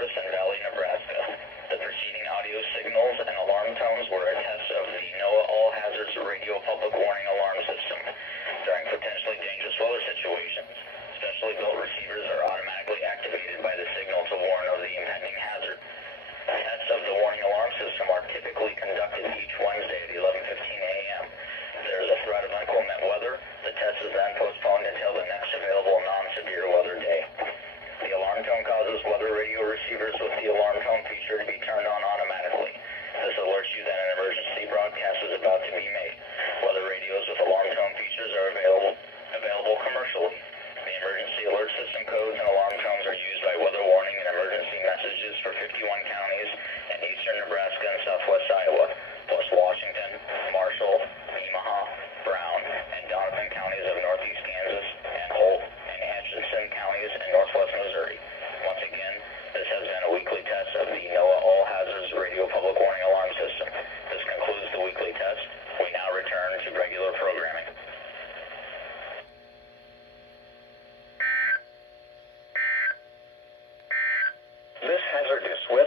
service in Valley, Nebraska. The preceding audio signals and alarm tones were a test of the NOAA All Hazards Radio Public Warning Alarm System. During potentially dangerous weather situations, specially built receivers are automatically activated by the signal to warn of the impending hazard. Tests of the warning alarm system are typically conducted each Wednesday at 11:15 a.m. If there is a threat of inclement weather, the test is then postponed until the next available non-severe weather day. The alarm tone causes weather radio receivers with the alarm tone feature to be turned on automatically. This alerts you that an emergency broadcast is about to be made. Weather radios with alarm tone features are available commercially. The emergency alert system codes and alarm tones are used by weather warning and emergency messages for 51 counties in eastern Nebraska and southwest Iowa, plus Washington, Marshall, Omaha, Brown, and Donovan counties of northeast